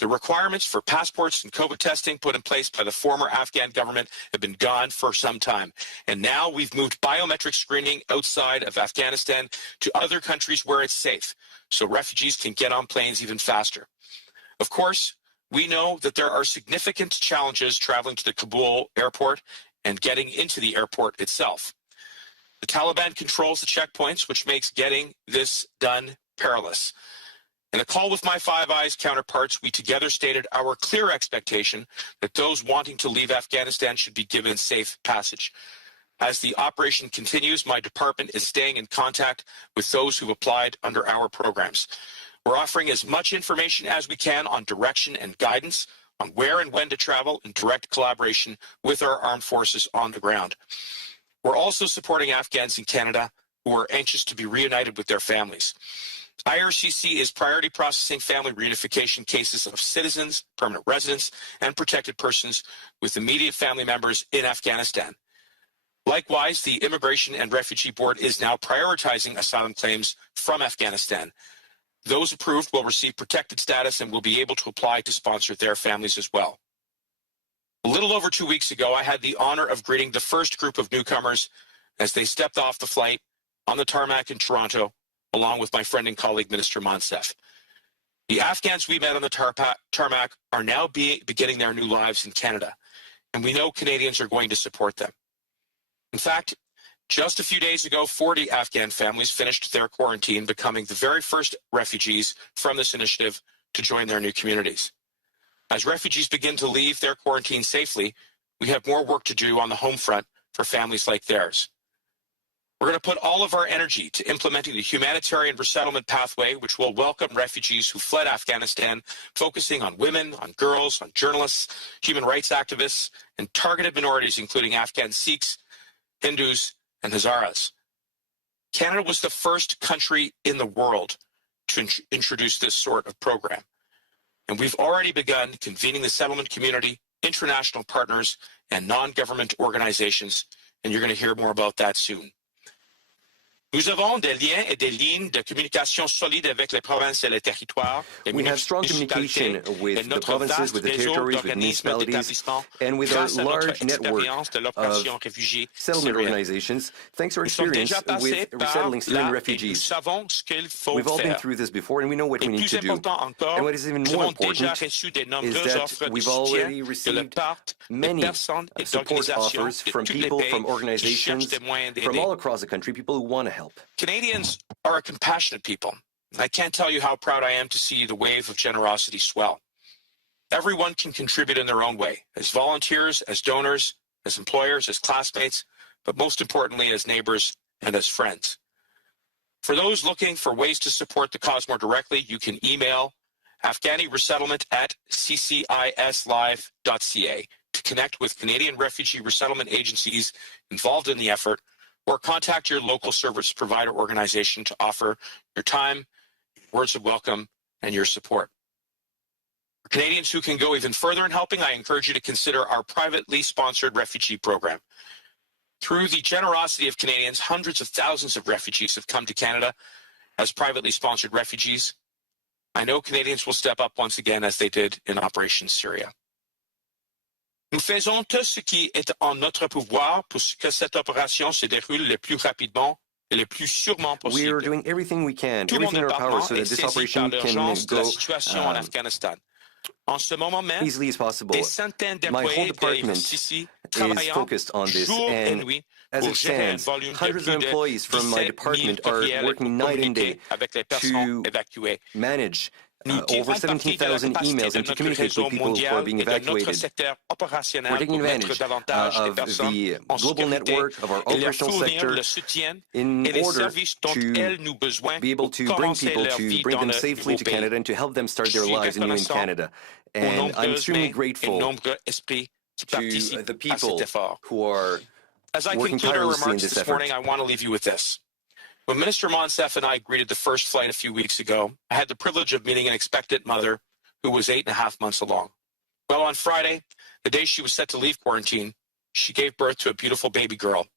The requirements for passports and COVID testing put in place by the former Afghan government have been gone for some time. And now we've moved biometric screening outside of Afghanistan to other countries where it's safe, so refugees can get on planes even faster. Of course, we know that there are significant challenges traveling to the Kabul airport and getting into the airport itself. The Taliban controls the checkpoints, which makes getting this done perilous. In a call with my Five Eyes counterparts, we together stated our clear expectation that those wanting to leave Afghanistan should be given safe passage. As the operation continues, my department is staying in contact with those who've applied under our programs. We're offering as much information as we can on direction and guidance on where and when to travel in direct collaboration with our armed forces on the ground. We're also supporting Afghans in Canada who are anxious to be reunited with their families. IRCC is priority processing family reunification cases of citizens, permanent residents, and protected persons with immediate family members in Afghanistan. Likewise, the Immigration and Refugee Board is now prioritizing asylum claims from Afghanistan. Those approved will receive protected status and will be able to apply to sponsor their families as well. A little over 2 weeks ago, I had the honor of greeting the first group of newcomers as they stepped off the flight on the tarmac in Toronto, along with my friend and colleague, Minister Monsef. The Afghans we met on the tarmac are now beginning their new lives in Canada, and we know Canadians are going to support them. In fact, just a few days ago, 40 Afghan families finished their quarantine, becoming the very first refugees from this initiative to join their new communities. As refugees begin to leave their quarantine safely, we have more work to do on the home front for families like theirs. We're going to put all of our energy to implementing the humanitarian resettlement pathway, which will welcome refugees who fled Afghanistan, focusing on women, on girls, on journalists, human rights activists, and targeted minorities, including Afghan Sikhs, Hindus, and Hazaras. Canada was the first country in the world to introduce this sort of program. And we've already begun convening the settlement community, international partners, and non-government organizations, and you're going to hear more about that soon. Nous avons des liens et des lignes de communication solides avec les provinces et les territoires. We have strong communication with the provinces, with the territories, with municipalities, and with our large network of settlement organizations, thanks to our experience with resettling Syrian refugees. We've all been through this before, and we know what we need to do. And what is even more important is that we've already received many support offers from people, from organizations, from all across the country, people who want to help. Canadians are a compassionate people. I can't tell you how proud I am to see the wave of generosity swell. Everyone can contribute in their own way, as volunteers, as donors, as employers, as classmates, but most importantly, as neighbors and as friends. For those looking for ways to support the cause more directly, you can email afghaniresettlement@ccislive.ca to connect with Canadian refugee resettlement agencies involved in the effort, or contact your local service provider organization to offer your time, words of welcome, and your support. For Canadians who can go even further in helping, I encourage you to consider our privately sponsored refugee program. Through the generosity of Canadians, hundreds of thousands of refugees have come to Canada as privately sponsored refugees. I know Canadians will step up once again as they did in Operation Syria. Nous faisons tout ce qui est en notre pouvoir pour que cette opération se déroule le plus rapidement et le plus sûrement possible. We are doing everything we can, everything in our power, so that this operation can go easily as possible. My whole department is focused on this, and as it stands, hundreds of employees from my department are working night and day to manage over 17,000 emails and to communicate with people who are being evacuated. We're taking advantage of the global network of our operational sector in order to be able to bring people, to bring them safely to Canada and to help them start their lives anew in Canada. And I'm extremely grateful to the people who are working tirelessly in this effort. Morning, I want to leave you with this. When Minister Monsef and I greeted the first flight a few weeks ago, I had the privilege of meeting an expectant mother who was 8.5 months along. Well, on Friday, the day she was set to leave quarantine, she gave birth to a beautiful baby girl,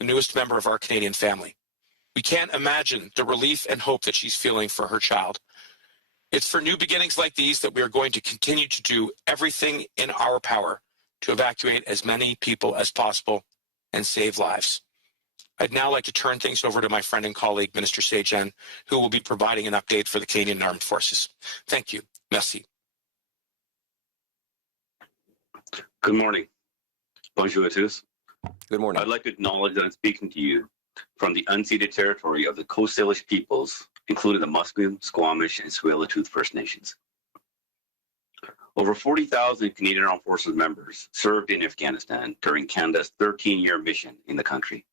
the newest member of our Canadian family. We can't imagine the relief and hope that she's feeling for her child. It's for new beginnings like these that we are going to continue to do everything in our power to evacuate as many people as possible and save lives. I'd now like to turn things over to my friend and colleague, Minister Sajjan, who will be providing an update for the Canadian Armed Forces. Thank you. Merci. Good morning. Bonjour à tous. Good morning. I'd like to acknowledge that I'm speaking to you from the unceded territory of the Coast Salish peoples, including the Musqueam, Squamish, and Tsleil-Waututh First Nations. Over 40,000 Canadian Armed Forces members served in Afghanistan during Canada's 13-year mission in the country.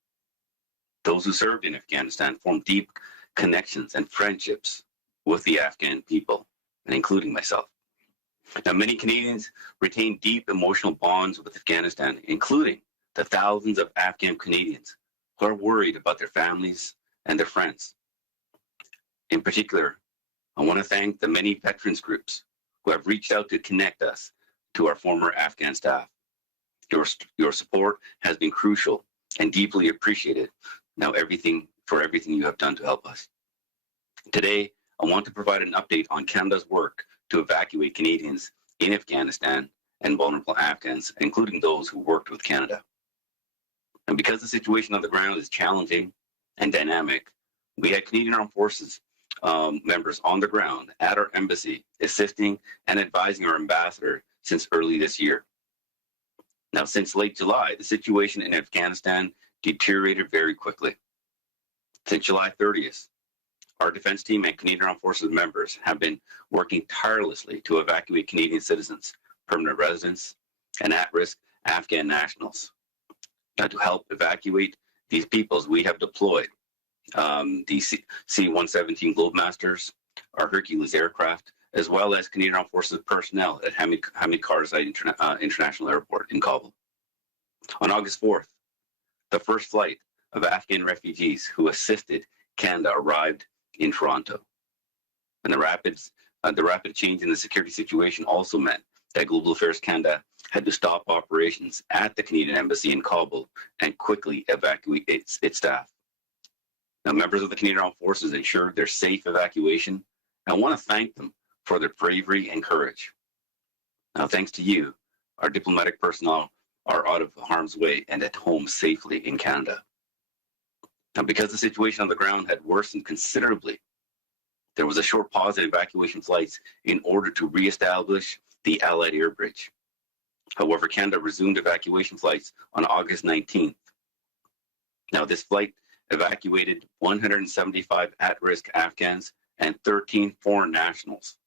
Those who served in Afghanistan formed deep connections and friendships with the Afghan people, and including myself. Now, many Canadians retain deep emotional bonds with Afghanistan, including the thousands of Afghan Canadians who are worried about their families and their friends. In particular, I want to thank the many veterans groups who have reached out to connect us to our former Afghan staff. Your support has been crucial and deeply appreciated. Now, everything you have done to help us. Today, I want to provide an update on Canada's work to evacuate Canadians in Afghanistan and vulnerable Afghans, including those who worked with Canada. And because the situation on the ground is challenging and dynamic, we had Canadian Armed Forces members on the ground at our embassy, assisting and advising our ambassador since early this year. Now, since late July, the situation in Afghanistan deteriorated very quickly. Since July 30th, our defense team and Canadian Armed Forces members have been working tirelessly to evacuate Canadian citizens, permanent residents, and at-risk Afghan nationals. Now, to help evacuate these peoples, we have deployed the C-117 Globemasters, our Hercules aircraft, as well as Canadian Armed Forces personnel at Hamid Karzai International Airport in Kabul. On August 4th, the first flight of Afghan refugees who assisted Canada arrived in Toronto. And the rapid change in the security situation also meant that Global Affairs Canada had to stop operations at the Canadian Embassy in Kabul and quickly evacuate its staff. Now, members of the Canadian Armed Forces ensured their safe evacuation, and I want to thank them for their bravery and courage. Now, thanks to you, our diplomatic personnel are out of harm's way and at home safely in Canada. Now, because the situation on the ground had worsened considerably, there was a short pause in evacuation flights in order to reestablish the Allied air bridge. However, Canada resumed evacuation flights on August 19th. Now, this flight evacuated 175 at-risk Afghans and 13 foreign nationals.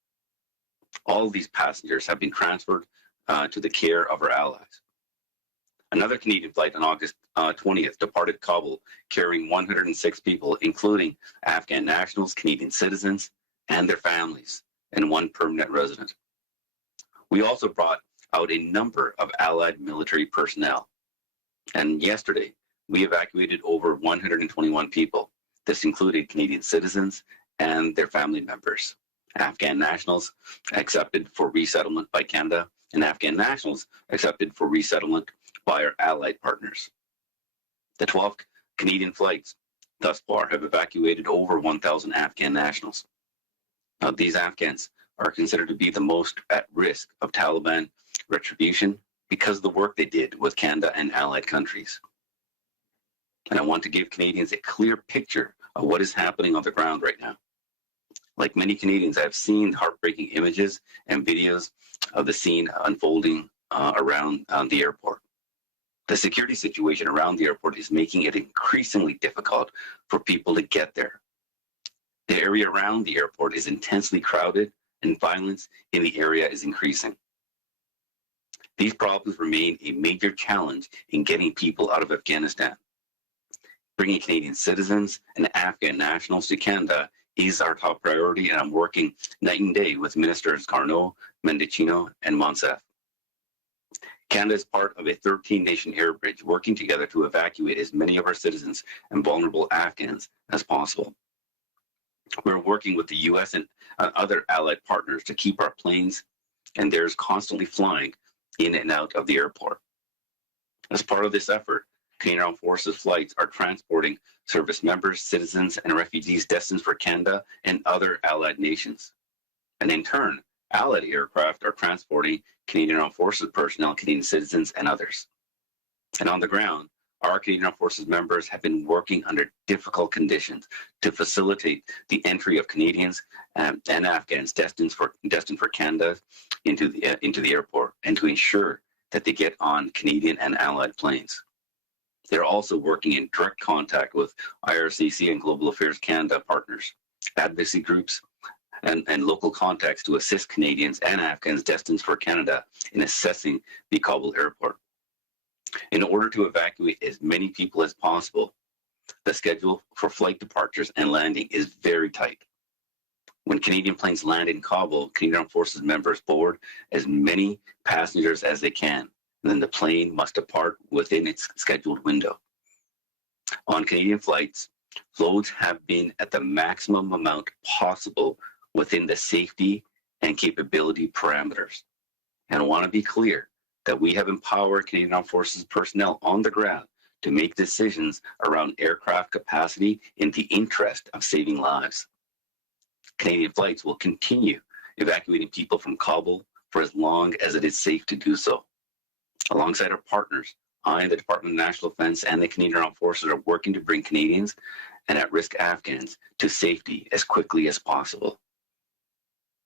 All of these passengers have been transferred to the care of our allies. Another Canadian flight on August 20th departed Kabul carrying 106 people, including Afghan nationals, Canadian citizens, and their families, and one permanent resident. We also brought out a number of Allied military personnel. And yesterday, we evacuated over 121 people. This included Canadian citizens and their family members, Afghan nationals accepted for resettlement by Canada, and Afghan nationals accepted for resettlement by our allied partners. The 12 Canadian flights thus far have evacuated over 1,000 Afghan nationals. Now, these Afghans are considered to be the most at risk of Taliban retribution because of the work they did with Canada and allied countries. And I want to give Canadians a clear picture of what is happening on the ground right now. Like many Canadians, I have seen heartbreaking images and videos of the scene unfolding around the airport. The security situation around the airport is making it increasingly difficult for people to get there. The area around the airport is intensely crowded, and violence in the area is increasing. These problems remain a major challenge in getting people out of Afghanistan. Bringing Canadian citizens and Afghan nationals to Canada is our top priority, and I'm working night and day with Ministers Carnot, Mendicino, and Monsef. Canada is part of a 13-nation air bridge, working together to evacuate as many of our citizens and vulnerable Afghans as possible. We're working with the U.S. and other allied partners to keep our planes and theirs constantly flying in and out of the airport. As part of this effort, Canadian Armed Forces flights are transporting service members, citizens, and refugees destined for Canada and other allied nations. And in turn, Allied aircraft are transporting Canadian Armed Forces personnel, Canadian citizens, and others. And on the ground, our Canadian Armed Forces members have been working under difficult conditions to facilitate the entry of Canadians and Afghans destined for Canada into the airport, and to ensure that they get on Canadian and Allied planes. They're also working in direct contact with IRCC and Global Affairs Canada partners, advocacy groups, and local contacts to assist Canadians and Afghans destined for Canada in assessing the Kabul airport. In order to evacuate as many people as possible, the schedule for flight departures and landing is very tight. When Canadian planes land in Kabul, Canadian Armed Forces members board as many passengers as they can, and then the plane must depart within its scheduled window. On Canadian flights, loads have been at the maximum amount possible within the safety and capability parameters. And I want to be clear that we have empowered Canadian Armed Forces personnel on the ground to make decisions around aircraft capacity in the interest of saving lives. Canadian flights will continue evacuating people from Kabul for as long as it is safe to do so. Alongside our partners, I and the Department of National Defence and the Canadian Armed Forces are working to bring Canadians and at-risk Afghans to safety as quickly as possible.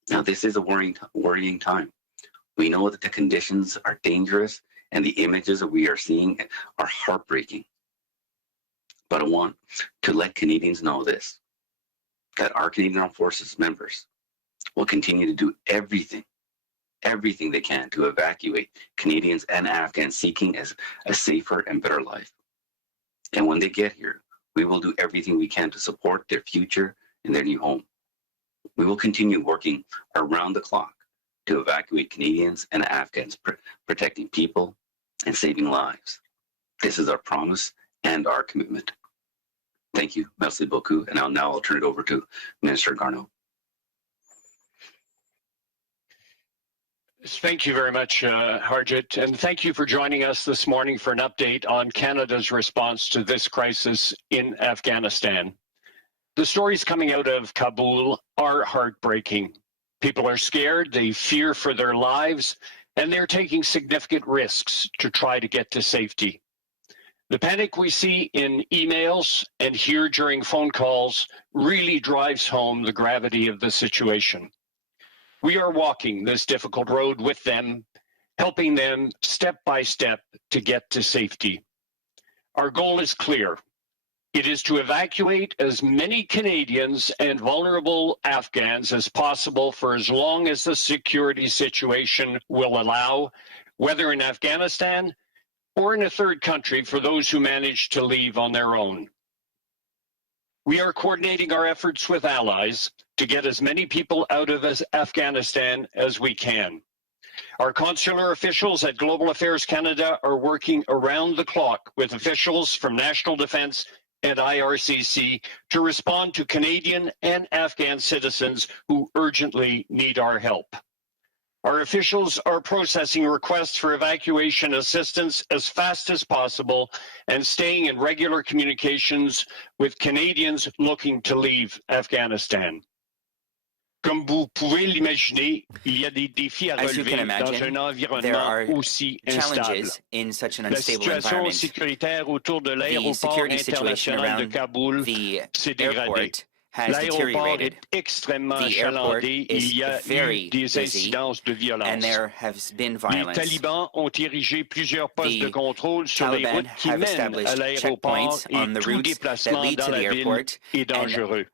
Now, this is a worrying time. We know that the conditions are dangerous and the images that we are seeing are heartbreaking. But I want to let Canadians know this, that our Canadian Armed Forces members will continue to do everything they can to evacuate Canadians and Afghans seeking a safer and better life. And when they get here, we will do everything we can to support their future in their new home. We will continue working around the clock to evacuate Canadians and Afghans, protecting people and saving lives. This is our promise and our commitment. Thank you, merci beaucoup. And now I'll turn it over to Minister Garneau. Thank you very much, Harjit, and thank you for joining us this morning for an update on Canada's response to this crisis in Afghanistan. The stories coming out of Kabul are heartbreaking. People are scared, they fear for their lives, and they're taking significant risks to try to get to safety. The panic we see in emails and hear during phone calls really drives home the gravity of the situation. We are walking this difficult road with them, helping them step by step to get to safety. Our goal is clear. It is to evacuate as many Canadians and vulnerable Afghans as possible for as long as the security situation will allow, whether in Afghanistan or in a third country for those who manage to leave on their own. We are coordinating our efforts with allies to get as many people out of Afghanistan as we can. Our consular officials at Global Affairs Canada are working around the clock with officials from National Defence and IRCC to respond to Canadian and Afghan citizens who urgently need our help. Our officials are processing requests for evacuation assistance as fast as possible and staying in regular communications with Canadians looking to leave Afghanistan. Comme vous pouvez l'imaginer, il y a des défis à relever dans un environnement aussi instable. La situation sécuritaire autour de l'aéroport international de Kaboul s'est dégradée. L'aéroport est extrêmement achalandé. Il y a eu des incidences de violence. Les talibans ont érigé plusieurs postes de contrôle sur les routes qui mènent à l'aéroport et tout déplacement dans la ville est dangereux.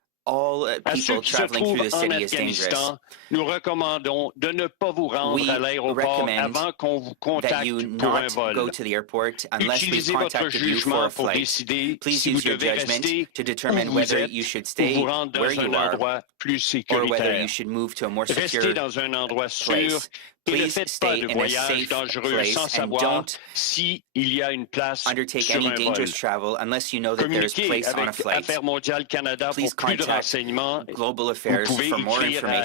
À ceux qui se trouvent en Afghanistan, nous recommandons de ne pas vous rendre à l'aéroport avant qu'on vous contacte pour un vol. Utilisez votre jugement pour décider si vous devez rester où vous êtes ou vous rendre dans un endroit plus sécuritaire. Restez dans un endroit sûr et ne faites pas de voyage dangereux sans savoir s'il y a une place sur un vol. Communiquez avec Affaires mondiales Canada pour plus de renseignements. Vous pouvez écrire à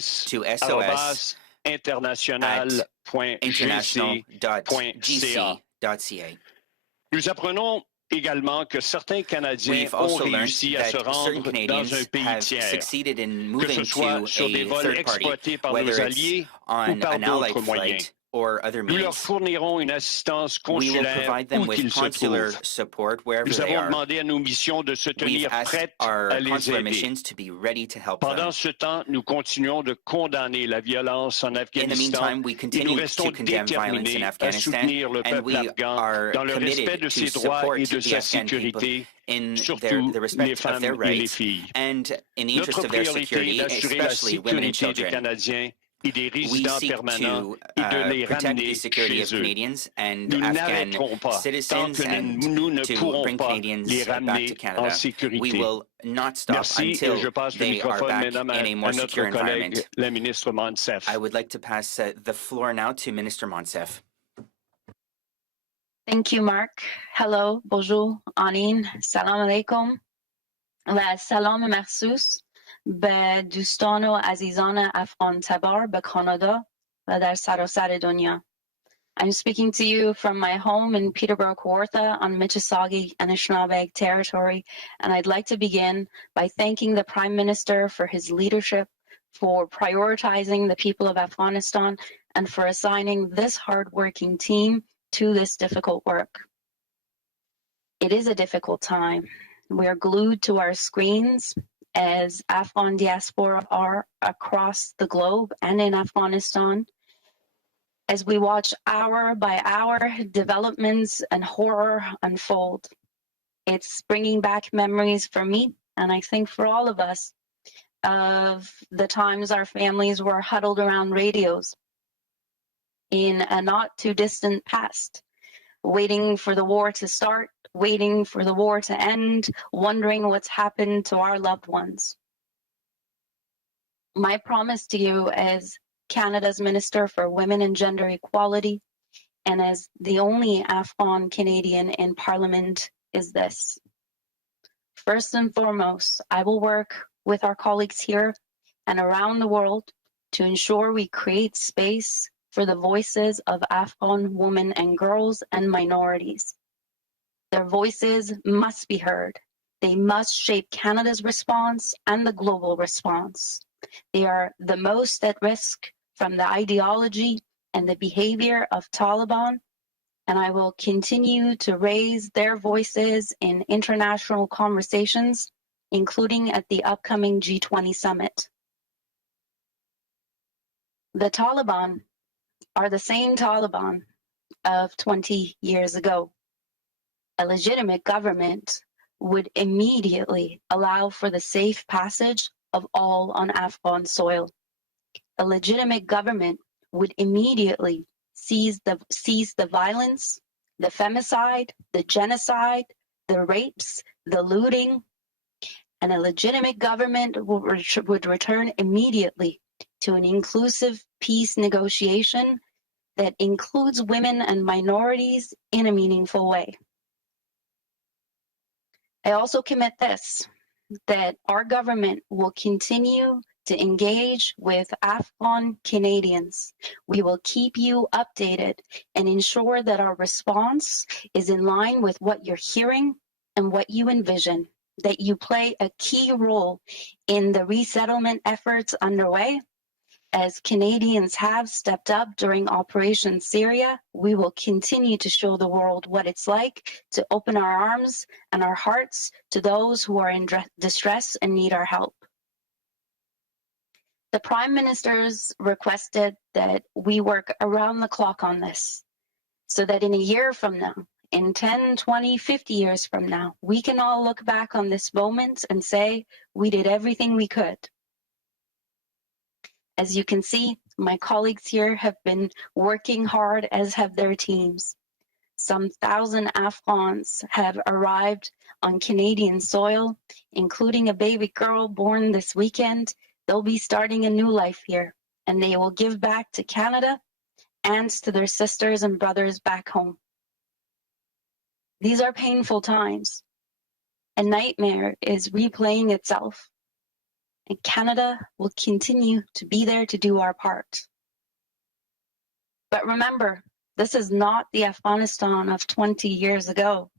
sos@international.gc.ca. Nous apprenons également que certains Canadiens We've ont also learned réussi à se that certain rendre dans Canadians un pays have tiers, succeeded in que ce moving soit to sur des a vols third party, exploités par whether nos it's alliés ou on par an allied d'autres moyens. flight or other Nous leur means. fournirons une assistance We will consulaire provide them où with qu'ils se consular trouvent. support wherever Nous they avons are. demandé à nos missions de se We've tenir asked prêtes our à les consular aider. missions to be ready to help Pendant them. ce temps, nous continuons de condamner la violence en In the Afghanistan meantime, we et nous continue restons to condemn violence in déterminés à Afghanistan, soutenir le and peuple we afghan are dans le respect committed de to ses droits support et de the sa Afghan people sécurité, in surtout the les respect of femmes their et les rights filles. and in the interest Notre of their priorité est security, d'assurer la especially women and sécurité des children. Canadiens et des We résidents seek permanents to et de les protect the ramener security chez of eux. Canadians and Nous Afghan n'arrêterons pas tant citizens que and nous ne to pourrons bring pas Canadians les back to ramener en Canada. We sécurité. will not stop Merci et until je passe le they are microphone back maintenant in a more à notre secure collègue, environment. la ministre Monsef. I would like to pass the floor now to Minister Monsef. Thank you, Mark. Hello, bonjour, Anin, salam alaikum. و سلام مخصوص به دوستان و عزیزان افغان تبار به کانادا و در سراسر دنیا. I'm speaking to you from my home in Peterborough, Kawartha on Mississauga and Anishinaabe territory, and I'd like to begin by thanking the Prime Minister for his leadership, for prioritizing the people of Afghanistan, and for assigning this hardworking team to this difficult work. It is a difficult time. We're glued to our screens as Afghan diaspora are across the globe and in Afghanistan, as we watch hour by hour developments and horror unfold. It's bringing back memories for me, and I think for all of us, of the times our families were huddled around radios in a not too distant past, waiting for the war to start, waiting for the war to end, wondering what's happened to our loved ones. My promise to you as Canada's Minister for Women and Gender Equality, and as the only Afghan Canadian in Parliament, is this. First and foremost, I will work with our colleagues here and around the world to ensure we create space for the voices of Afghan women and girls and minorities. Their voices must be heard. They must shape Canada's response and the global response. They are the most at risk from the ideology and the behavior of Taliban, and I will continue to raise their voices in international conversations, including at the upcoming G20 summit. The Taliban are the same Taliban of 20 years ago. A legitimate government would immediately allow for the safe passage of all on Afghan soil. A legitimate government would immediately cease the violence, the femicide, the genocide, the rapes, the looting, and a legitimate government would return immediately to an inclusive peace negotiation that includes women and minorities in a meaningful way. I also commit this, that our government will continue to engage with Afghan Canadians. We will keep you updated and ensure that our response is in line with what you're hearing and what you envision, that you play a key role in the resettlement efforts underway. As Canadians have stepped up during Operation Syria, we will continue to show the world what it's like to open our arms and our hearts to those who are in distress and need our help. The Prime Minister's requested that we work around the clock on this, so that in a year from now, in 10, 20, 50 years from now, we can all look back on this moment and say, we did everything we could. As you can see, my colleagues here have been working hard, as have their teams. Some 1,000 Afghans have arrived on Canadian soil, including a baby girl born this weekend. They'll be starting a new life here, and they will give back to Canada and to their sisters and brothers back home. These are painful times. A nightmare is replaying itself. And Canada will continue to be there to do our part. But remember, this is not the Afghanistan of 20 years ago.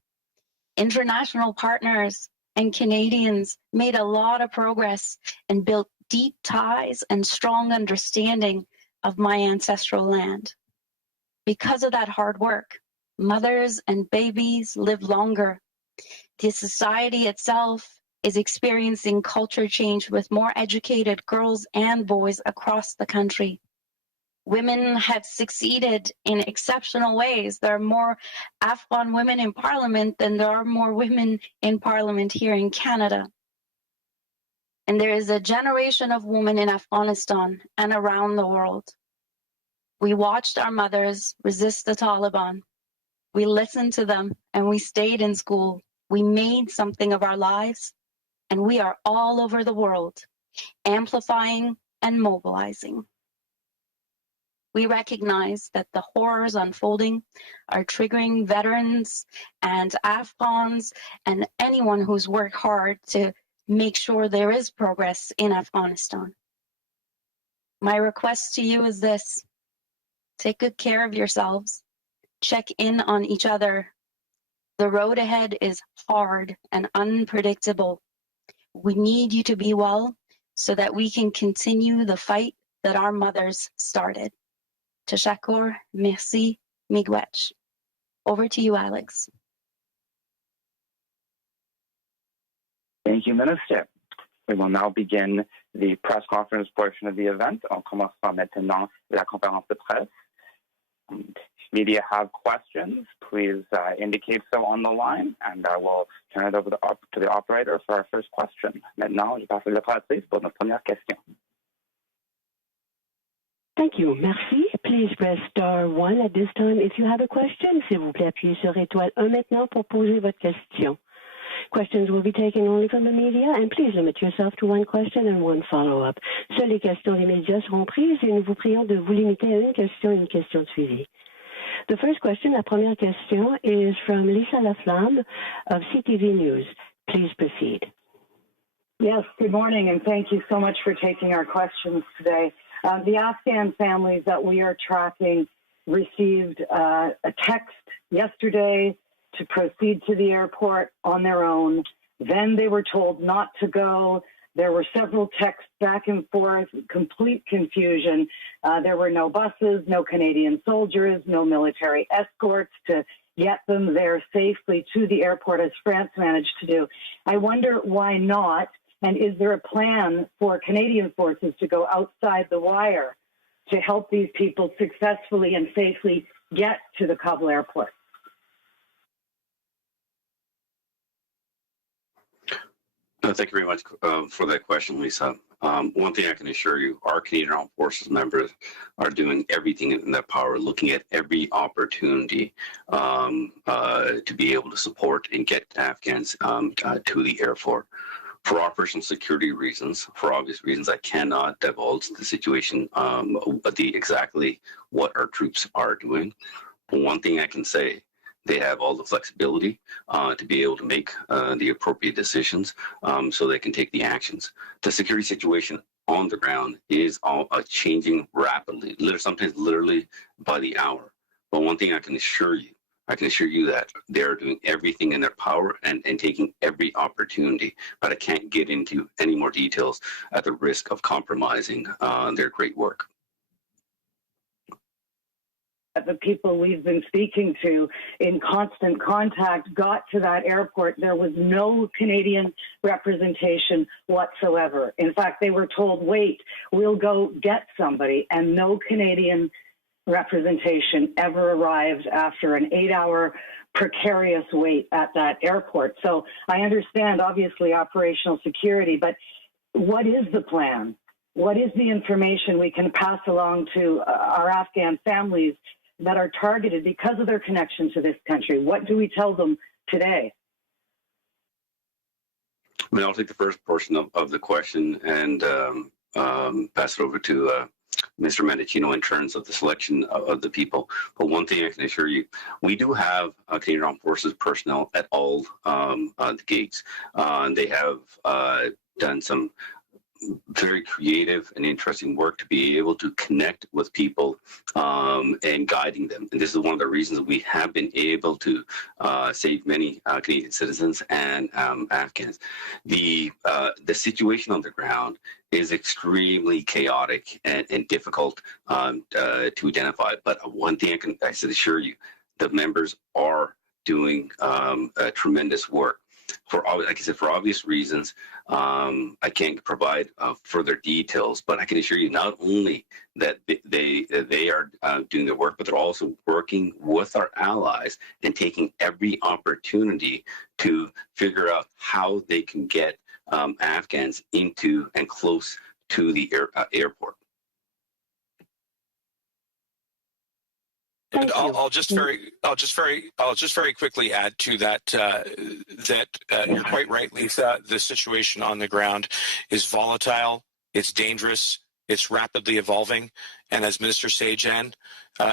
International partners and Canadians made a lot of progress and built deep ties and strong understanding of my ancestral land. Because of that hard work, mothers and babies live longer. The society itself is experiencing culture change with more educated girls and boys across the country. Women have succeeded in exceptional ways. There are more Afghan women in parliament than there are more women in parliament here in Canada. And there is a generation of women in Afghanistan and around the world. We watched our mothers resist the Taliban. We listened to them and we stayed in school. We made something of our lives, and we are all over the world, amplifying and mobilizing. We recognize that the horrors unfolding are triggering veterans and Afghans and anyone who's worked hard to make sure there is progress in Afghanistan. My request to you is this: take good care of yourselves, check in on each other. The road ahead is hard and unpredictable. We need you to be well so that we can continue the fight that our mothers started. Tashakkur, merci, miigwech. Over to you, Alex. Thank you, Minister. We will now begin the press conference portion of the event. On commencera maintenant la conférence de presse. If media have questions, please indicate so on the line, and I will turn it over to the operator for our first question. Maintenant, je passe la pratique pour notre première question. Thank you. Merci. Please press star 1 at this time if you have a question. S'il vous plaît, appuyez sur étoile 1 maintenant pour poser votre question. Questions will be taken only from the media, and please limit yourself to one question and one follow-up. Seules les questions des médias seront prises et nous vous prions de vous limiter à une question et une question suivie. The first question, la première question, is from Lisa Laflamme of CTV News. Please proceed. Yes, good morning, and thank you so much for taking our questions today. The Afghan families that we are tracking received a text yesterday to proceed to the airport on their own. Then they were told not to go. There were several texts back and forth, complete confusion. There were no buses, no Canadian soldiers, no military escorts to get them there safely to the airport, as France managed to do. I wonder why not, and is there a plan for Canadian forces to go outside the wire to help these people successfully and safely get to the Kabul airport? Thank you very much for that question, Lisa. One thing I can assure you, our Canadian Armed Forces members are doing everything in their power, looking at every opportunity to be able to support and get Afghans to the airport. For operational security reasons, for obvious reasons, I cannot divulge the situation, exactly what our troops are doing. But one thing I can say, they have all the flexibility to be able to make the appropriate decisions so they can take the actions. The security situation on the ground is changing rapidly, sometimes literally by the hour. But one thing I can assure you that they're doing everything in their power and taking every opportunity, but I can't get into any more details at the risk of compromising their great work. The people we've been speaking to in constant contact got to that airport. There was no Canadian representation whatsoever. In fact, they were told, wait, we'll go get somebody, and no Canadian representation ever arrived after an 8-hour precarious wait at that airport. So I understand, obviously, operational security, but what is the plan? What is the information we can pass along to our Afghan families that are targeted because of their connection to this country? What do we tell them today? I mean, I'll take the first portion of the question and pass it over to Mr. Mendicino in terms of the selection of the people. But one thing I can assure you, we do have Canadian Armed Forces personnel at all the gates. They have done some very creative and interesting work to be able to connect with people and guiding them. And this is one of the reasons we have been able to save many Canadian citizens and Afghans. The situation on the ground is extremely chaotic and difficult to identify. But one thing I can assure you, the members are doing tremendous work. Like I said, for obvious reasons, I can't provide further details, but I can assure you not only that they are doing their work, but they're also working with our allies and taking every opportunity to figure out how they can get Afghans into and close to the airport. And I'll just very quickly add to that that you're quite right, Lisa. The situation on the ground is volatile, it's dangerous, it's rapidly evolving, and as Minister Sajjan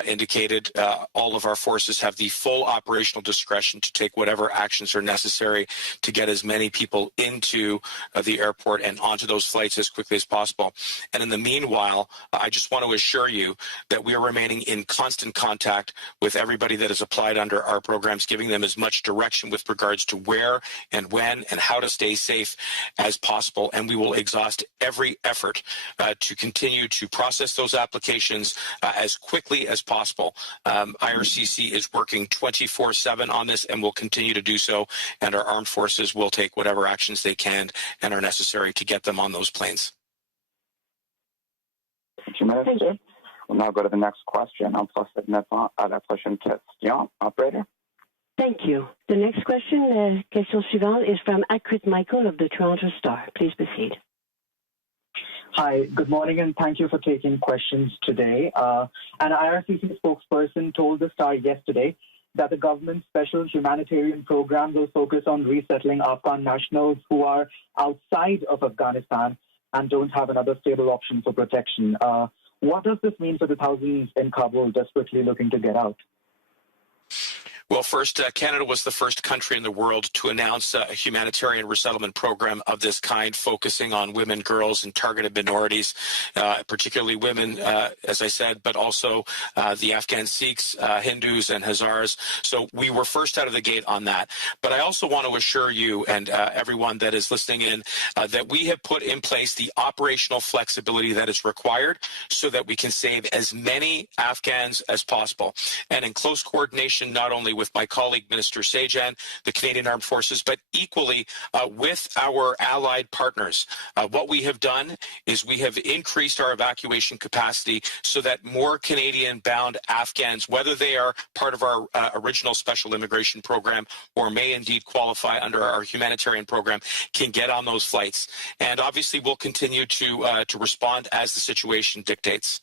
indicated, all of our forces have the full operational discretion to take whatever actions are necessary to get as many people into the airport and onto those flights as quickly as possible. And in the meanwhile, I just want to assure you that we are remaining in constant contact with everybody that has applied under our programs, giving them as much direction with regards to where and when and how to stay safe as possible. And we will exhaust every effort to continue to process those applications as quickly as possible. IRCC is working 24/7 on this and will continue to do so, and our armed forces will take whatever actions they can and are necessary to get them on those planes. Thank you, Minister. We'll now go to the next question. On procède maintenant à la prochaine question. Operator. Thank you. The next question, question suivante, is from Akrit Michael of the Toronto Star. Please proceed. Hi, good morning, and thank you for taking questions today. An IRCC spokesperson told the Star yesterday that the government's special humanitarian program will focus on resettling Afghan nationals who are outside of Afghanistan and don't have another stable option for protection. What does this mean for the thousands in Kabul desperately looking to get out? Well, first, Canada was the first country in the world to announce a humanitarian resettlement program of this kind, focusing on women, girls, and targeted minorities, particularly women, as I said, but also the Afghan Sikhs, Hindus, and Hazars. So we were first out of the gate on that. But I also want to assure you and everyone that is listening in that we have put in place the operational flexibility that is required so that we can save as many Afghans as possible. And in close coordination, not only with my colleague, Minister Sajjan, the Canadian Armed Forces, but equally with our allied partners. What we have done is we have increased our evacuation capacity so that more Canadian-bound Afghans, whether they are part of our original special immigration program or may indeed qualify under our humanitarian program, can get on those flights. And obviously, we'll continue to respond as the situation dictates.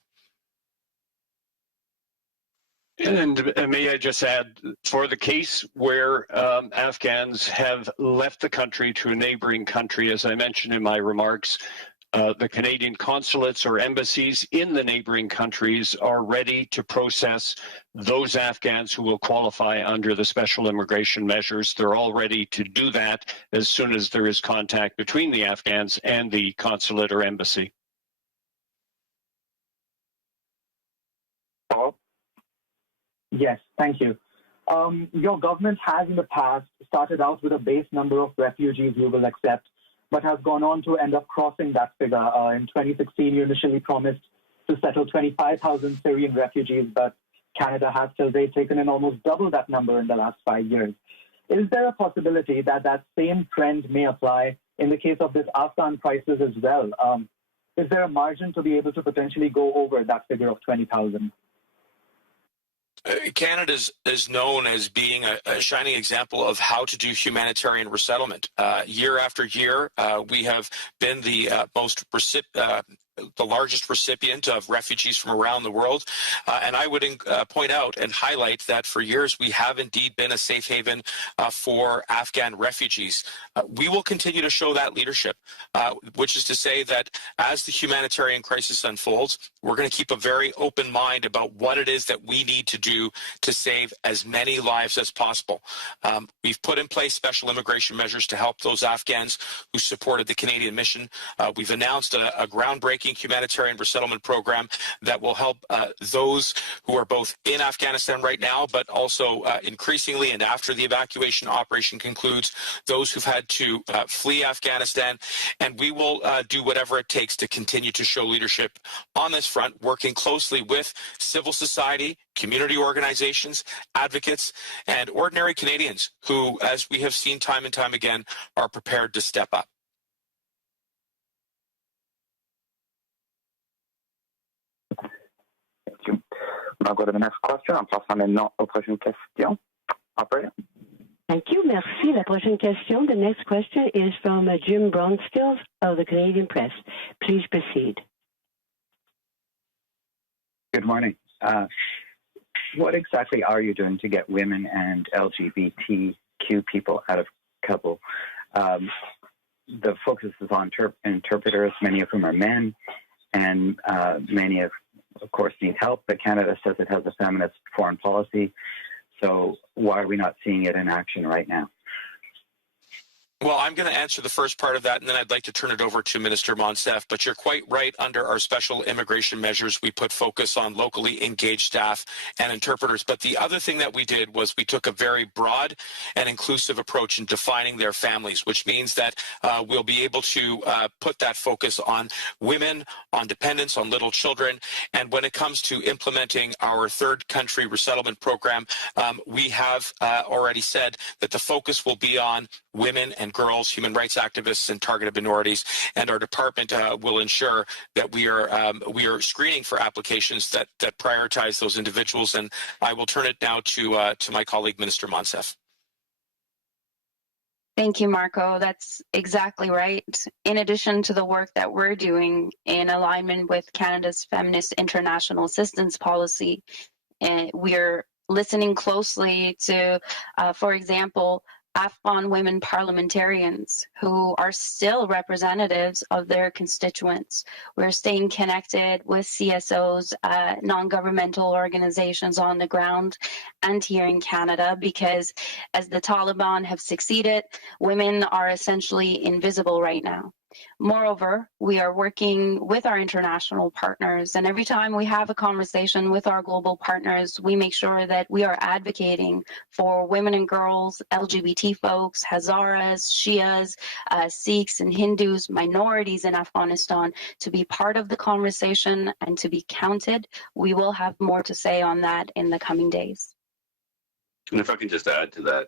And may I just add, for the case where Afghans have left the country to a neighboring country, as I mentioned in my remarks, the Canadian consulates or embassies in the neighboring countries are ready to process those Afghans who will qualify under the special immigration measures. They're all ready to do that as soon as there is contact between the Afghans and the consulate or embassy. Yes, thank you. Your government has in the past started out with a base number of refugees you will accept, but has gone on to end up crossing that figure. In 2016, you initially promised to settle 25,000 Syrian refugees, but Canada has till date taken in almost double that number in the last 5 years. Is there a possibility that that same trend may apply in the case of this Afghan crisis as well? Is there a margin to be able to potentially go over that figure of 20,000? Canada is known as being a shining example of how to do humanitarian resettlement. Year after year, we have been the most the largest recipient of refugees from around the world. And I would point out and highlight that for years we have indeed been a safe haven for Afghan refugees. We will continue to show that leadership, which is to say that as the humanitarian crisis unfolds, we're going to keep a very open mind about what it is that we need to do to save as many lives as possible. We've put in place special immigration measures to help those Afghans who supported the Canadian mission. We've announced a groundbreaking humanitarian resettlement program that will help those who are both in Afghanistan right now, but also increasingly and after the evacuation operation concludes, those who've had to flee Afghanistan. And we will do whatever it takes to continue to show leadership on this front, working closely with civil society, community organizations, advocates, and ordinary Canadians who, as we have seen time and time again, are prepared to step up. Thank you. I'll go to the next question. En passant maintenant aux prochaines questions. Operator. Thank you. Merci. La prochaine question. The next question is from Jim Bronskills of the Canadian Press. Please proceed. Good morning. What exactly are you doing to get women and LGBTQ people out of Kabul? The focus is on interpreters, many of whom are men, and many of course, need help. But Canada says it has a feminist foreign policy. So why are we not seeing it in action right now? Well, I'm going to answer the first part of that, and then I'd like to turn it over to Minister Monsef. But you're quite right. Under our special immigration measures, we put focus on locally engaged staff and interpreters. But the other thing that we did was we took a very broad and inclusive approach in defining their families, which means that we'll be able to put that focus on women, on dependents, on little children. And when it comes to implementing our third country resettlement program, we have already said that the focus will be on women and girls, human rights activists, and targeted minorities. And our department will ensure that we are screening for applications that prioritize those individuals. And I will turn it now to my colleague, Minister Monsef. Thank you, Marco. That's exactly right. In addition to the work that we're doing in alignment with Canada's Feminist International Assistance Policy, we're listening closely to, for example, Afghan women parliamentarians who are still representatives of their constituents. We're staying connected with CSOs, non-governmental organizations on the ground and here in Canada, because as the Taliban have succeeded, women are essentially invisible right now. Moreover, we are working with our international partners, and every time we have a conversation with our global partners, we make sure that we are advocating for women and girls, LGBT folks, Hazaras, Shias, Sikhs and Hindus, minorities in Afghanistan to be part of the conversation and to be counted. We will have more to say on that in the coming days. And if I can just add to that,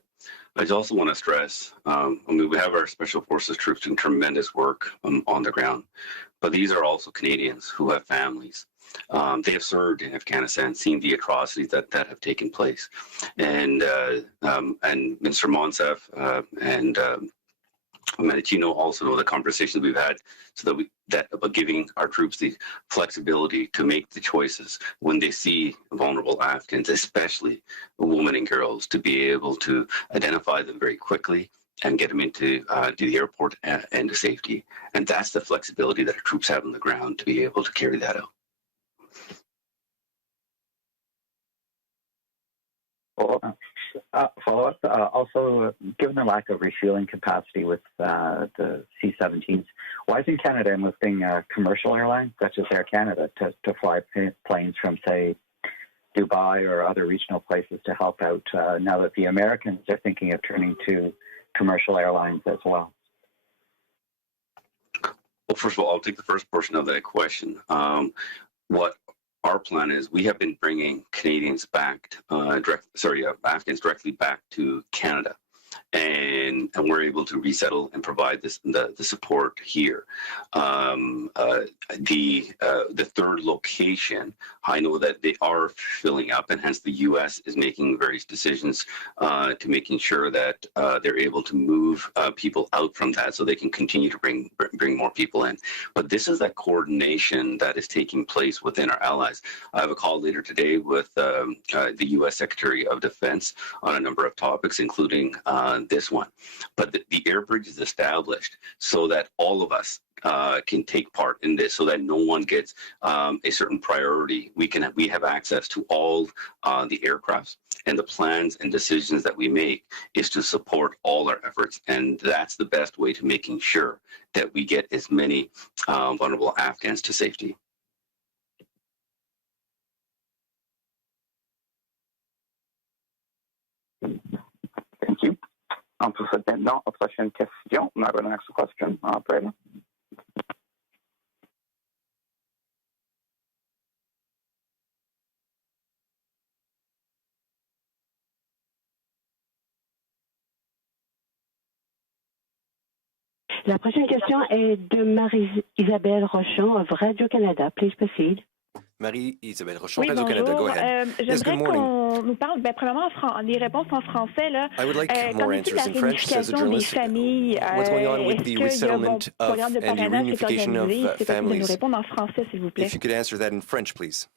I just also want to stress, we have our Special Forces troops doing tremendous work on the ground, but these are also Canadians who have families. They have served in Afghanistan, seen the atrocities that have taken place. And Minister Monsef and Medicino also know the conversations we've had, so that about giving our troops the flexibility to make the choices when they see vulnerable Afghans, especially women and girls, to be able to identify them very quickly and get them into the airport and to safety. And that's the flexibility that our troops have on the ground to be able to carry that out. Follow-up. Also, given the lack of refueling capacity with the C-17s, why isn't Canada enlisting commercial airlines such as Air Canada to fly planes from, say, Dubai or other regional places to help out now that the Americans are thinking of turning to commercial airlines as well? Well, first of all, I'll take the first portion of that question. What our plan is, we have been bringing Canadians back, Afghans directly back to Canada. and we're able to resettle and provide the support here. The third location, I know that they are filling up, and hence the U.S. is making various decisions to making sure that they're able to move people out from that, so they can continue to bring more people in. But this is that coordination that is taking place within our allies. I have a call later today with the U.S. Secretary of Defense on a number of topics, including this one. But the air bridge is established so that all of us can take part in this, so that no one gets a certain priority. We have access to all the aircrafts, and the plans and decisions that we make is to support all our efforts, and that's the best way to making sure that we get as many vulnerable Afghans to safety. Thank you. On procède maintenant aux prochaines questions. Now the next question, operator. La prochaine question est de Marie-Isabelle Rochon of Radio-Canada. Please proceed. Marie-Isabelle Rochon, oui, Radio-Canada, go ahead. J'aimerais qu'on nous parle, premièrement, les réponses en français. Là. I would like more answers in French, says a journalist. What's going on with the resettlement of and the reunification of families? If you could answer that in French, please.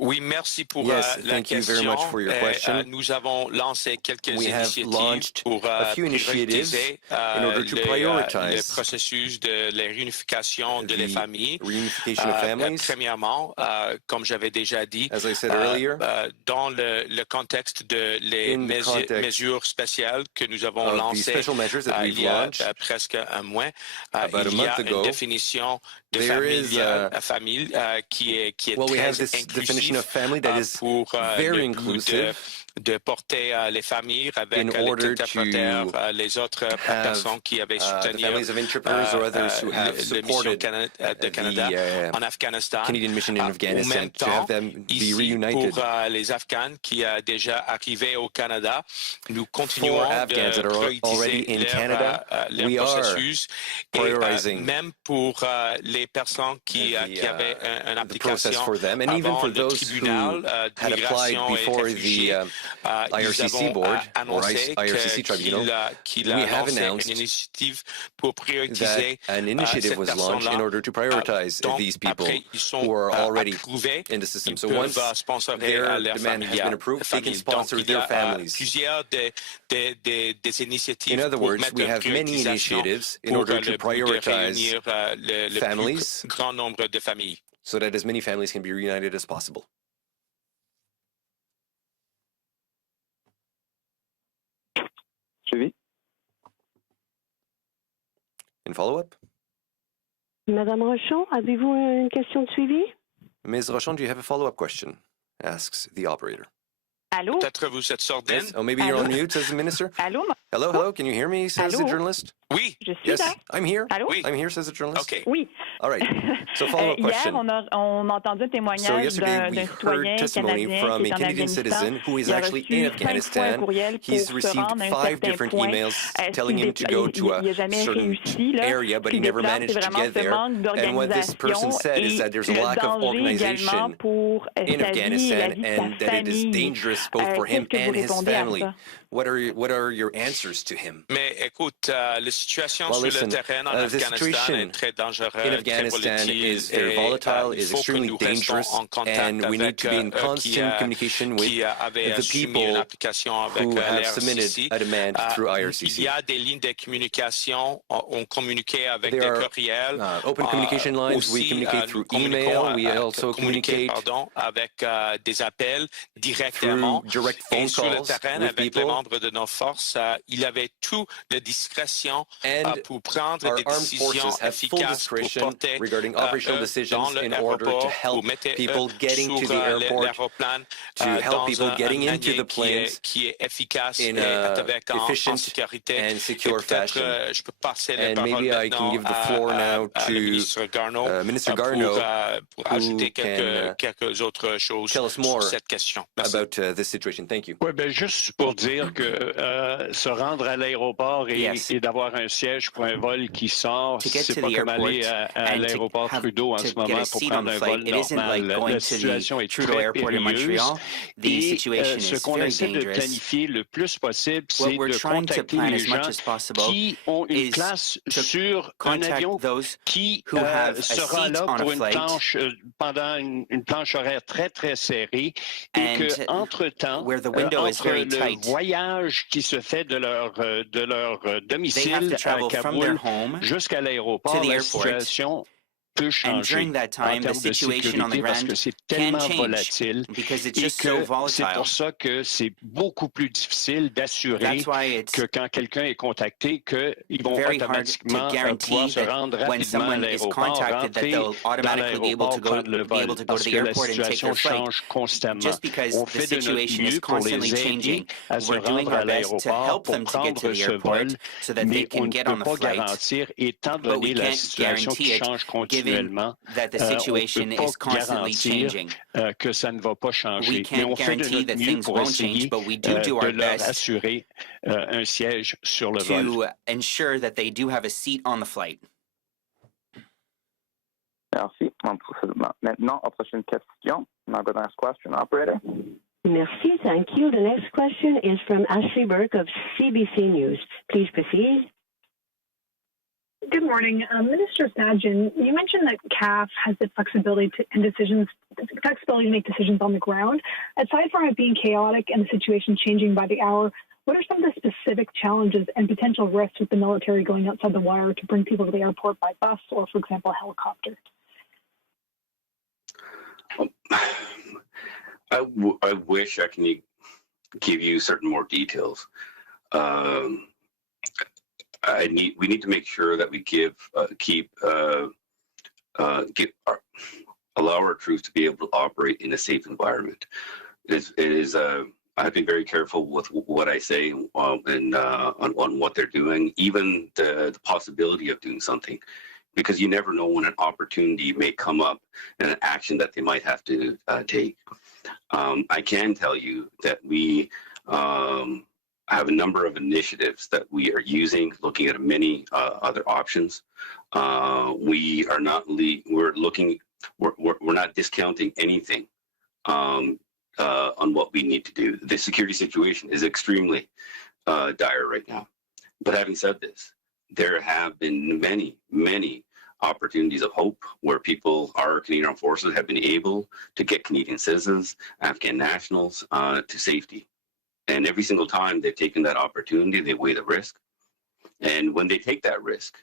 Oui, merci pour la question. Nous avons lancé quelques initiatives pour prioriser le processus de la réunification de les familles. Premièrement, comme j'avais déjà dit, dans le contexte de les mesures spéciales que nous avons lancées il y a presque un mois, il y a une définition de famille qui est très definition of family that is very inclusive de porter les familles avec les interprétaires, les autres personnes qui avaient soutenu families of interpreters or others who have supported de Canada en Afghanistan. Canadian mission in Afghanistan, to have them be reunited. Pour les Afghans qui a déjà arrivé au Canada, nous continuons de prioriser leur processus et même pour les personnes qui avaient une application avant le tribunal d'immigration et réfugiés. IRCC board or IRCC tribunal, we have announced that an initiative was launched in order to prioritize these people who are already in the system. So once their demand has been approved, they can sponsor their families. In other words, we have many initiatives in order to prioritize families so that as many families can be reunited as possible. Suivi. In follow-up? Madame Rochon, avez-vous une question de suivi? Ms. Rochon, do you have a follow-up question? Asks the operator. Allô? Peut-être vous êtes sourdine. Yes. Oh, maybe you're on mute, says the minister. Allô? Hello, can you hear me, says the journalist? Oui. Je suis yes, là. I'm here. Allô? Oui. I'm here, says the journalist. Okay. Oui. All right. So follow-up question. Hier, on a entendu un témoignage d'un citoyen testimony from a Canadian citizen who is actually in Afghanistan. He's received 5 different emails telling him to go to a certain area, but he never managed to get there. And what this person said is that there's a lack of organization in Afghanistan and that it is dangerous both for him and his family. What are your answers to him? Mais écoute, la situation sur le terrain en Afghanistan est très dangereuse, très volatile. Is very volatile, is extremely dangerous, and we need to be in constant communication with the people who have submitted a demand through IRCC. Il y a des lignes de communication, on communique avec des courriels. Open communication lines, we communicate through email, we also communicate avec des appels directement. Direct phone sur le calls terrain with avec people. les membres de nos forces, il avait toute la discrétion pour prendre des décisions efficaces pour porter regarding operational decisions in order to help people getting to the airport to help people getting into the planes in an efficient and secure fashion. And maybe I can give the floor now to Minister Garneau, who can tell us more about this situation. Thank you. Oui, bien, juste pour dire que se rendre à l'aéroport et d'avoir un siège pour un vol qui sort, c'est pas comme aller à l'aéroport Trudeau en ce moment pour prendre un vol normal. La situation est très périlleuse et ce qu'on essaie de planifier le plus possible, c'est de contacter les gens qui ont une place sur un avion qui sera là pour une planche pendant une planche horaire très, très serrée et qu'entre-temps, entre le voyage qui se fait de leur domicile à Kaboul jusqu'à l'aéroport, la situation peut changer en termes de sécurité parce que c'est tellement volatile et que c'est pour ça que c'est beaucoup plus difficile d'assurer que quand quelqu'un est contacté, qu'ils vont automatiquement pouvoir se rendre rapidement à l'aéroport, rentrer dans l'aéroport, prendre le vol, parce que la situation change constamment. On fait de notre mieux pour les aider à se rendre à l'aéroport pour prendre ce vol, mais on ne peut pas garantir, étant donné la situation qui change continuellement, that the situation is constantly changing. Que ça ne va pas changer. Mais on fait de notre mieux pour essayer de leur assurer un siège sur le vol. To ensure that they do have a seat on the flight. Merci. On procède maintenant aux prochaines questions. Now go to the next question, operator. Merci. Thank you. The next question is from Ashley Burke of CBC News. Please proceed. Good morning. Minister Sajjan, you mentioned that CAF has the flexibility to make decisions on the ground. Aside from it being chaotic and the situation changing by the hour, what are some of the specific challenges and potential risks with the military going outside the wire to bring people to the airport by bus or, for example, helicopter? I wish I can give you certain more details. We need to make sure that we allow our troops to be able to operate in a safe environment. I've been very careful with what I say on what they're doing, even the possibility of doing something, because you never know when an opportunity may come up and an action that they might have to take. I can tell you that we have a number of initiatives that we are using, looking at many other options. We're not discounting anything on what we need to do. The security situation is extremely dire right now. But having said this, there have been many opportunities of hope where our Canadian Armed Forces have been able to get Canadian citizens, Afghan nationals to safety. And every single time they've taken that opportunity, they weigh the risk. And when they take that risk,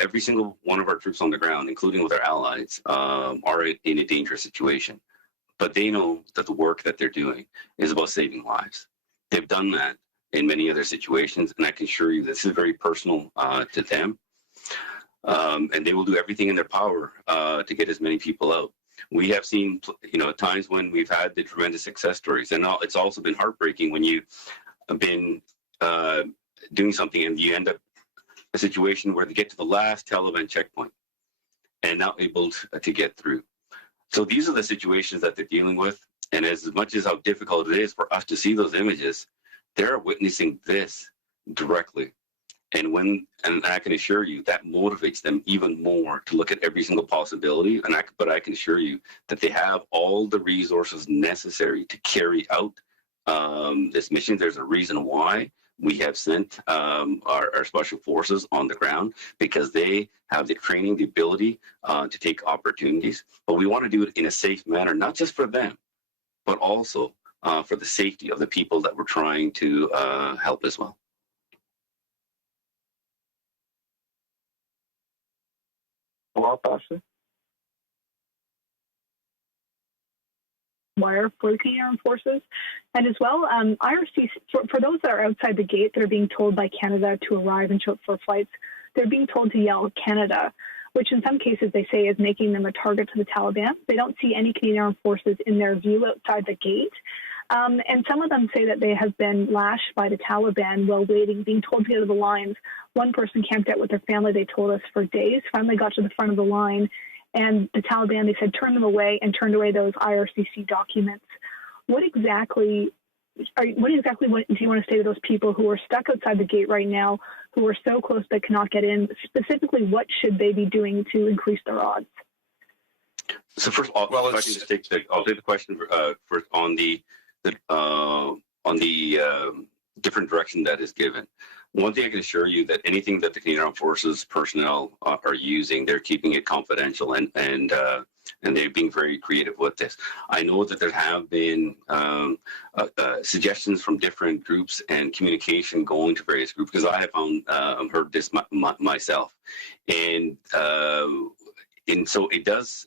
every single one of our troops on the ground, including with our allies, are in a dangerous situation. But they know that the work that they're doing is about saving lives. They've done that in many other situations, and I can assure you this is very personal to them. And they will do everything in their power to get as many people out. We have seen, times when we've had the tremendous success stories, and it's also been heartbreaking when you've been doing something and you end up a situation where they get to the last Taliban checkpoint and not able to get through. So these are the situations that they're dealing with, and as much as how difficult it is for us to see those images, they're witnessing this directly. And I can assure you that motivates them even more to look at every single possibility. But I can assure you that they have all the resources necessary to carry out this mission. There's a reason why we have sent our special forces on the ground, because they have the training, the ability to take opportunities. But we want to do it in a safe manner, not just for them, but also for the safety of the people that we're trying to help as well. Wire for the Canadian Armed Forces, and as well, IRC, for those that are outside the gate that are being told by Canada to arrive and show up for flights, they're being told to yell Canada. which in some cases they say is making them a target to the Taliban. They don't see any Canadian Armed Forces in their view outside the gate. And some of them say that they have been lashed by the Taliban while waiting, being told to get to the lines. One person camped out with their family, they told us, for days, finally got to the front of the line. And the Taliban, they said, turned them away and turned away those IRCC documents. What exactly do you want to say to those people who are stuck outside the gate right now, who are so close but cannot get in? Specifically, what should they be doing to increase their odds? So first, I'll take the question first on the different direction that is given. One thing I can assure you that anything that the Canadian Armed Forces personnel are using, they're keeping it confidential and they're being very creative with this. I know that there have been suggestions from different groups and communication going to various groups, because I have heard this myself, and so it does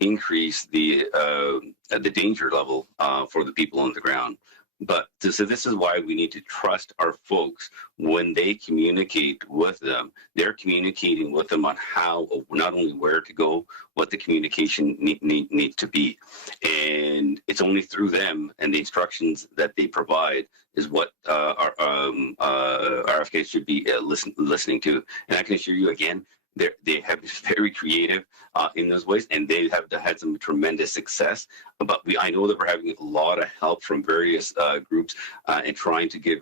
increase the danger level for the people on the ground. But so this is why we need to trust our folks when they communicate with them. They're communicating with them on how, not only where to go, what the communication needs to be. And it's only through them and the instructions that they provide is what our FKs should be listening to. And I can assure you again, they have been very creative in those ways, and they have had some tremendous success. But I know that we're having a lot of help from various groups and trying to give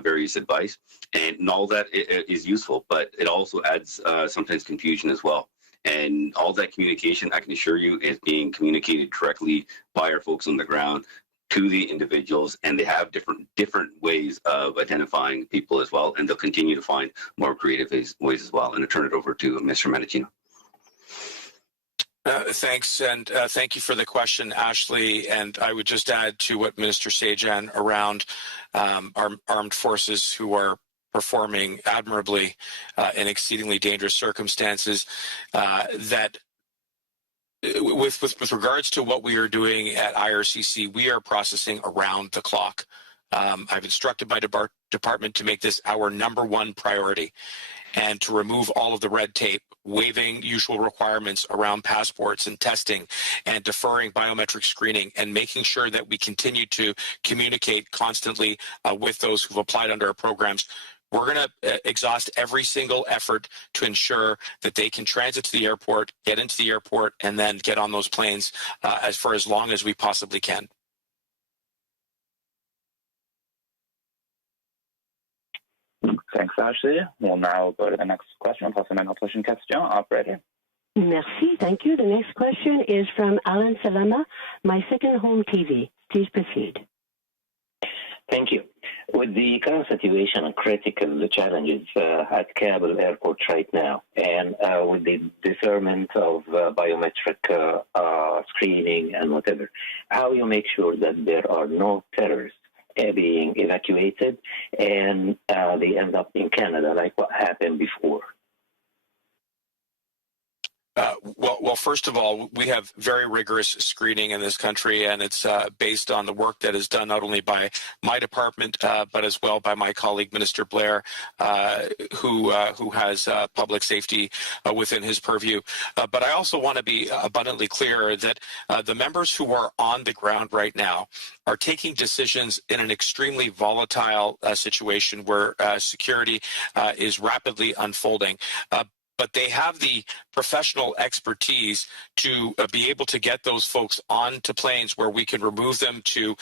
various advice, and all that is useful. But it also adds sometimes confusion as well. And all that communication, I can assure you, is being communicated directly by our folks on the ground to the individuals, and they have different ways of identifying people as well, and they'll continue to find more creative ways as well. And I turn it over to Mr. Mendicino. Thanks, and thank you for the question, Ashley. And I would just add to what Minister Sajan around our armed forces who are performing admirably in exceedingly dangerous circumstances, that with regards to what we are doing at IRCC, we are processing around the clock. I've instructed my department to make this our #1 priority and to remove all of the red tape, waiving usual requirements around passports and testing and deferring biometric screening, and making sure that we continue to communicate constantly with those who've applied under our programs. We're going to exhaust every single effort to ensure that they can transit to the airport, get into the airport, and then get on those planes for as long as we possibly can. Thanks, Ashley. We'll now go to the next question. Operator. Merci. Thank you. The next question is from Alan Salama, My Second Home TV. Please proceed. Thank you. With the current situation and critical challenges at Kabul airport right now, and with the deferment of biometric screening and whatever, how you make sure that there are no terrorists being evacuated and they end up in Canada like what happened before? Well, first of all, we have very rigorous screening in this country, and it's based on the work that is done not only by my department, but as well by my colleague, Minister Blair, who has public safety within his purview. But I also want to be abundantly clear that the members who are on the ground right now are taking decisions in an extremely volatile situation where security is rapidly unfolding. But they have the professional expertise to be able to get those folks onto planes where we can remove them to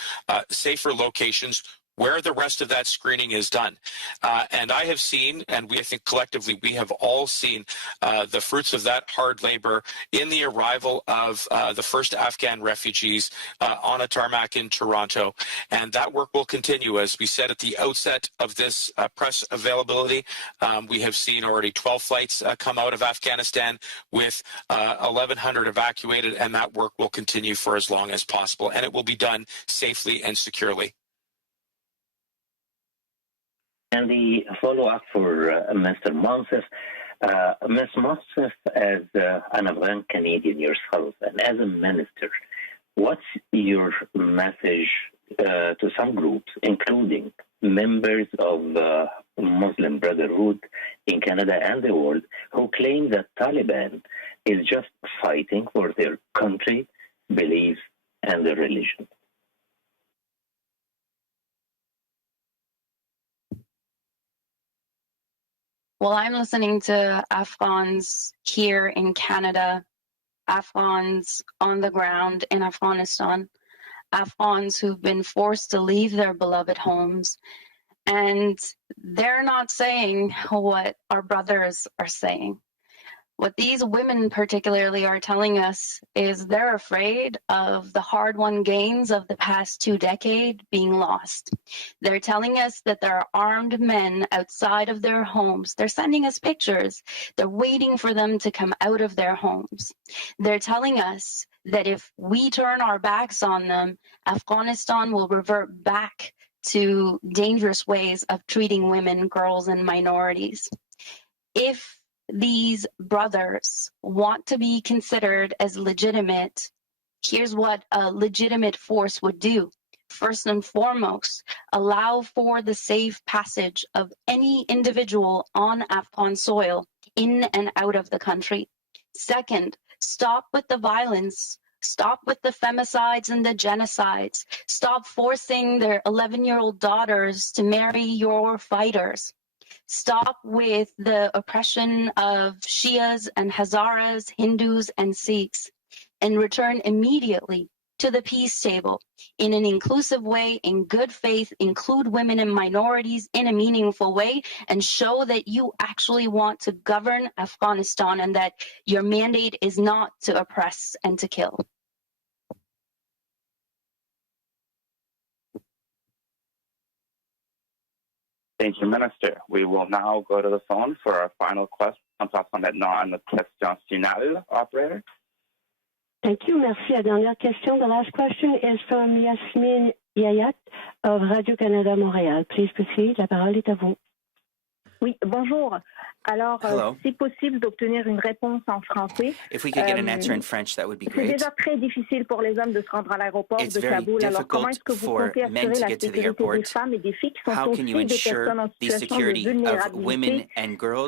safer locations where the rest of that screening is done. And I have seen, and I think collectively we have all seen the fruits of that hard labor in the arrival of the first Afghan refugees on a tarmac in Toronto. And that work will continue. As we said at the outset of this press availability, we have seen already 12 flights come out of Afghanistan with 1,100 evacuated, and that work will continue for as long as possible. And it will be done safely and securely. And the follow-up for Mr. Monsef. Ms. Monsef, as an Afghan Canadian yourself and as a minister, what's your message to some groups, including members of Muslim Brotherhood in Canada and the world who claim that Taliban is just fighting for their country, beliefs, and their religion. Well, I'm listening to Afghans here in Canada, Afghans on the ground in Afghanistan, Afghans who've been forced to leave their beloved homes. And they're not saying what our brothers are saying. What these women particularly are telling us is they're afraid of the hard-won gains of the past 2 decades being lost. They're telling us that there are armed men outside of their homes. They're sending us pictures. They're waiting for them to come out of their homes. They're telling us that if we turn our backs on them, Afghanistan will revert back to dangerous ways of treating women, girls, and minorities. If these brothers want to be considered as legitimate, here's what a legitimate force would do. First and foremost, allow for the safe passage of any individual on Afghan soil in and out of the country. Second, stop with the violence. Stop with the femicides and the genocides. Stop forcing their 11-year-old daughters to marry your fighters. Stop with the oppression of Shias and Hazaras, Hindus and Sikhs, and return immediately to the peace table in an inclusive way, in good faith, include women and minorities in a meaningful way, and show that you actually want to govern Afghanistan and that your mandate is not to oppress and to kill. Thank you, Minister. We will now go to the phone for our final question. On passe maintenant à notre question finale, operator. Thank you. Merci. La dernière question, the last question is from Yasmine Yayat of Radio-Canada Montréal. Please proceed. La parole est à vous. Oui, bonjour. Alors, c'est possible d'obtenir une réponse en français. If we could get an answer in French, that would be great. C'est déjà très difficile pour les hommes de se rendre à l'aéroport de Kaboul. Alors, comment est-ce que vous comptez assurer la sécurité des femmes et des filles qui sont aussi des personnes en situation de vulnérabilité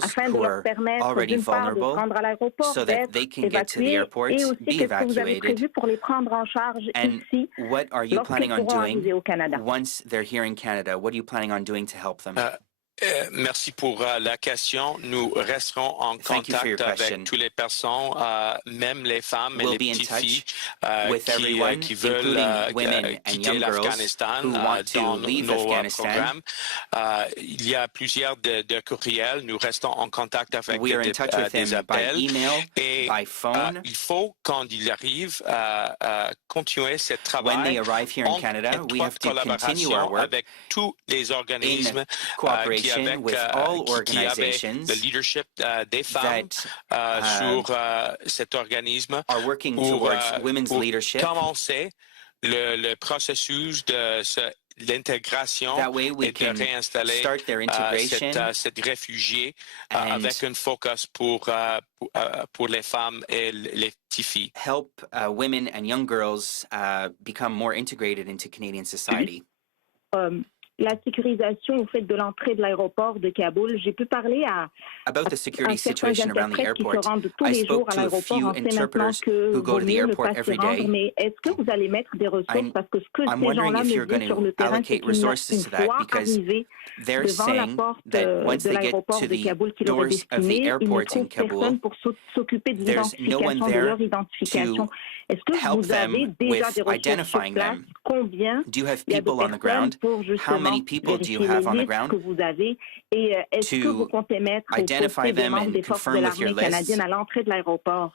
afin de leur permettre d'une part de se rendre à l'aéroport, d'être évacuées et aussi qu'est-ce que vous avez prévu pour les prendre en charge ici lorsqu'ils pourront arriver au Canada? Once they're here in Canada, what are you planning on doing to help them? Merci pour la question. Nous resterons en contact avec toutes les personnes, même les femmes et les petites filles qui veulent quitter l'Afghanistan dans nos programmes. Il y a plusieurs de courriels. Nous restons en contact avec des appels. Et il faut, quand ils arrivent, continuer ce travail en collaboration avec tous les organismes with all organizations le leadership des femmes sur cet organisme are working towards women's leadership. Commencer le processus de l'intégration et de réinstaller cette réfugiés avec un focus pour les femmes et les petites filles. Help women and young girls become more integrated into Canadian society. La sécurisation au fait de l'entrée de l'aéroport de Kaboul, j'ai pu parler à certains interprètes qui se rendent tous les jours à l'aéroport. On sait maintenant que vaut mieux ne pas s'y rendre, mais est-ce que vous allez mettre des ressources? Parce que ce que ces gens-là me disent sur le terrain, c'est qu'une fois arrivés devant la porte de l'aéroport de Kaboul qui leur est destinée, ils ne trouvent personne pour s'occuper de l'identification, de leur identification. Est-ce que vous avez déjà des ressources sur place? Combien il y a de personnes pour justement vérifier les listes que vous avez? Et est-ce que vous comptez mettre au côté des membres des forces de l'armée canadienne à l'entrée de l'aéroport?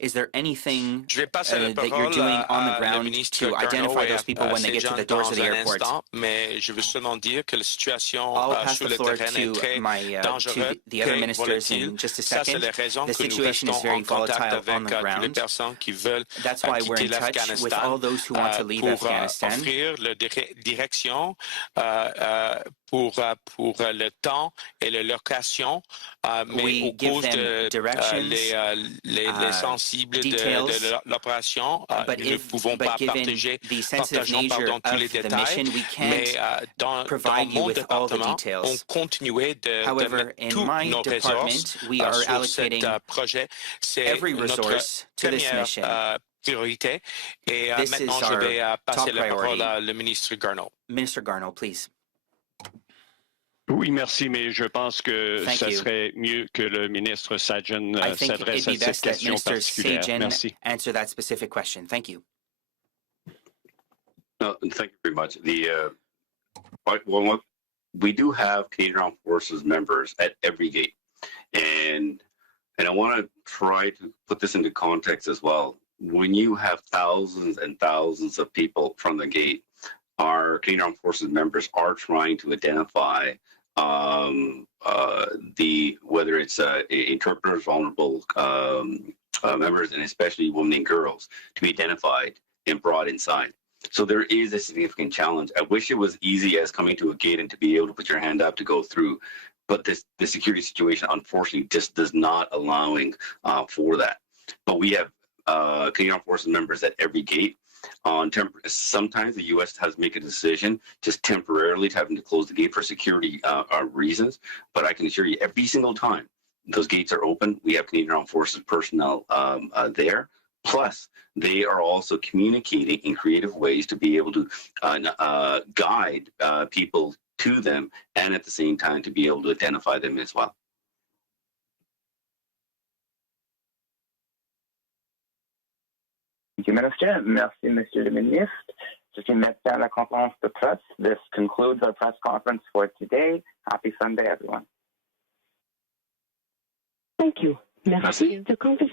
Is there anything that you're doing on the ground to identify those people when they get to the doors of the airport? Mais je veux seulement dire que la situation sur le terrain est très dangereuse, the other ministers in just a second. The situation is very volatile on the ground. That's why we're in touch with all those who want to leave Afghanistan. Offrir la direction pour le temps et la location, mais we au cause de directions, l'essentiel sensible de l'opération. Nous ne pouvons pas partager tous les détails, mais dans mon département, on continuait de mettre tous nos ressources sur ce projet. C'est notre première priorité. Et maintenant, je vais passer la parole à le ministre Garneau. Minister Garneau, please. Oui, merci, mais je pense que ça serait mieux que le ministre Sajjan s'adresse à cette question particulière. Merci. Answer that specific question. Thank you. No, thank you very much. We do have Canadian Armed Forces members at every gate, and I want to try to put this into context as well. When you have thousands and thousands of people from the gate, our Canadian Armed Forces members are trying to identify whether it's interpreters, vulnerable members, and especially women and girls, to be identified and brought inside. So there is a significant challenge. I wish it was easy as coming to a gate and to be able to put your hand up to go through, but the security situation, unfortunately, just does not allowing for that. But we have Canadian Armed Forces members at every gate. Sometimes the U.S. has to make a decision just temporarily to having to close the gate for security reasons. But I can assure you, every single time those gates are open, we have Canadian Armed Forces personnel there. Plus, they are also communicating in creative ways to be able to guide people to them, and at the same time to be able to identify them as well. Thank you, Minister. Merci, Monsieur le Ministre. Je suis maintenant à la conférence de presse. This concludes our press conference for today. Happy Sunday, everyone. Thank you. Merci. The conference